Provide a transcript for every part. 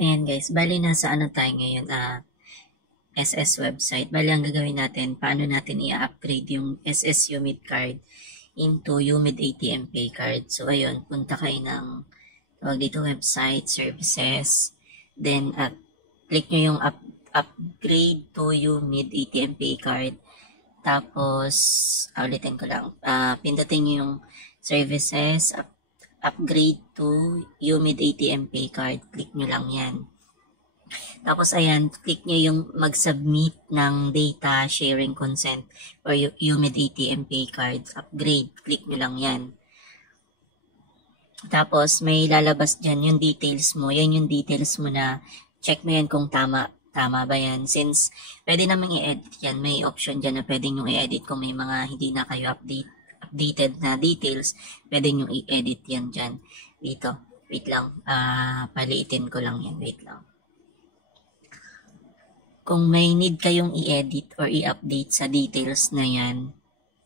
Ayan guys, bali nasa ano tayo ngayon, SS website. Bali ang gagawin natin, paano natin i-upgrade yung SS UMID card into UMID ATM Pay card. So ayun, punta kayo ng tawag dito website, services, then click nyo yung upgrade to UMID ATM Pay card. Tapos, ulitin ko lang, pindutin nyo yung services, upgrade to UMID ATM Pay card. Click nyo lang yan. Tapos ayan, click nyo yung mag-submit ng data sharing consent or UMID ATM Pay card. Upgrade, click nyo lang yan. Tapos may lalabas dyan yung details mo. Yan yung details mo na check mo yan kung tama. Tama ba yan? Since pwede namang i-edit yan. May option dyan na pwede nyo i-edit kung may mga hindi na kayo updated na details. Pwede nyo i-edit yan dyan. Dito. Wait lang. Paliitin ko lang yan. Wait lang. Kung may need kayong i-edit or i-update sa details na yan,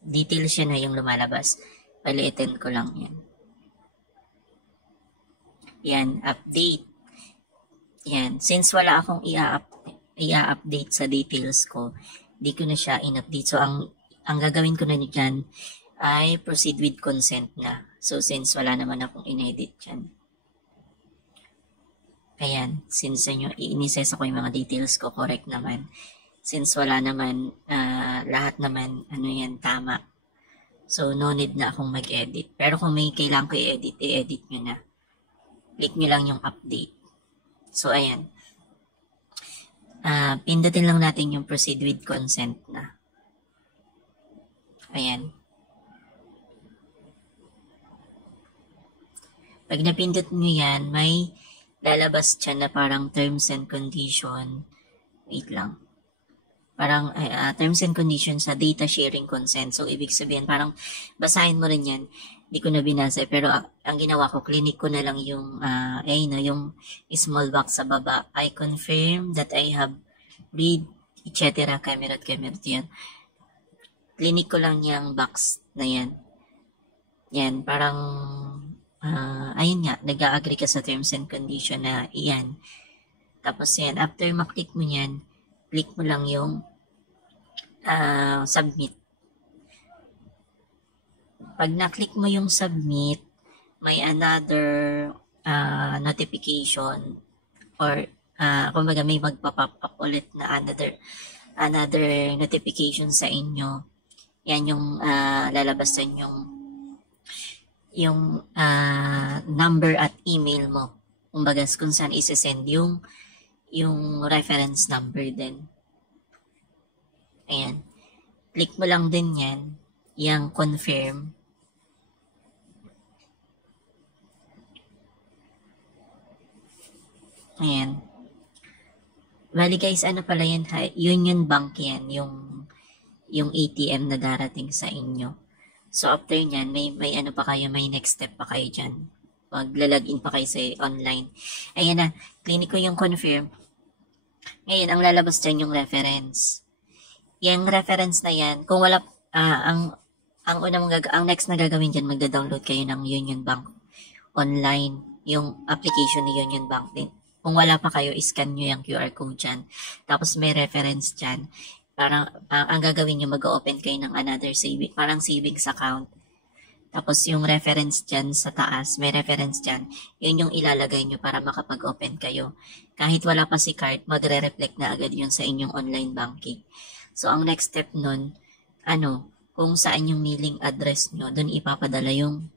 details yan na yung lumalabas. Paliitin ko lang yan. Yan, update. Yan, since wala akong i-update sa details ko, di ko na siya in-update. So, ang gagawin ko na dyan ay proceed with consent na. So, since wala naman akong in-edit dyan. Ayan, since inises ako yung mga details ko, correct naman. Since wala naman, lahat naman, yan, tama. So, no need na akong mag-edit. Pero kung may kailangan ko i-edit, i-edit nyo na. Click nyo lang yung update. So, ayan. Pindutin lang natin yung proceed with consent na. Ayan. Pag napindot nyo yan, may lalabas dyan na parang terms and condition. Wait lang. Parang terms and conditions sa data sharing consent. So, ibig sabihin, parang basahin mo rin yan. Hindi ko na binasa. Pero ang ginawa ko, clinic ko na lang yung, yung small box sa baba. I confirm that I have read, etc. Camerot yan. Clinic ko lang yung box na yan. Yan, parang, ayun nga, nag-a-agree ka sa terms and condition na iyan. Tapos yan, after maklik mo yan, click mo lang yung submit. Pag na-click mo yung submit, may another notification or kumbaga may magpa-pop up ulit na another notification sa inyo. Yan yung lalabas sa yung number at email mo. Kumbaga kung saan isi-send yung reference number din. Ayan. Click mo lang din yan. Yung confirm. Ayan. Bali guys, ano pala yan? Union Bank yan. Yung ATM na darating sa inyo. So after nyan, may ano pa kayo, may next step pa kayo dyan. Maglalagin pa kayo sa online. Ayan na, clinic ko yung confirm. Ngayon, ang lalabas dyan yung reference. Yung reference na yan, kung wala, ang next na gagawin dyan, magda-download kayo ng Union Bank online, yung application ni Union Bank din. Kung wala pa kayo, scan nyo yung QR code dyan. Tapos may reference dyan. Parang, ang gagawin nyo, mag-open kayo ng another parang savings account. Tapos yung reference dyan sa taas, may reference dyan. Yun yung ilalagay nyo para makapag-open kayo. Kahit wala pa si card, magre-reflect na agad yun sa inyong online banking. So, ang next step nun, kung saan yung mailing address nyo, dun ipapadala yung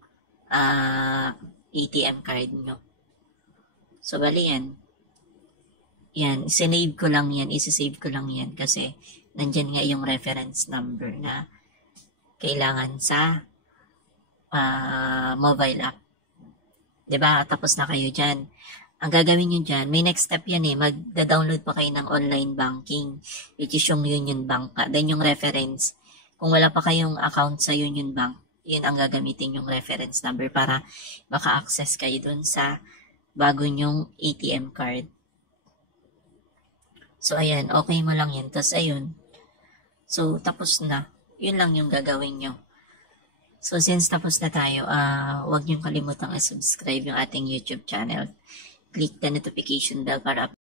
ATM card nyo. So, bali yan. Yan, isinave ko lang yan, isisave ko lang yan kasi nandyan nga yung reference number na kailangan sa mobile app. 'Di ba? Tapos na kayo dyan. Ang gagawin nyo dyan, may next step yan magda-download pa kayo ng online banking, which is yung Union Bank. Then yung reference, kung wala pa kayong account sa Union Bank, yun ang gagamitin yung reference number para maka-access kayo dun sa bago nyong ATM card. So, ayan, okay mo lang yan. Tapos, ayun. So, tapos na. Yun lang yung gagawin nyo. So, since tapos na tayo, huwag niyong kalimutang i-subscribe yung ating YouTube channel. click the notification bell para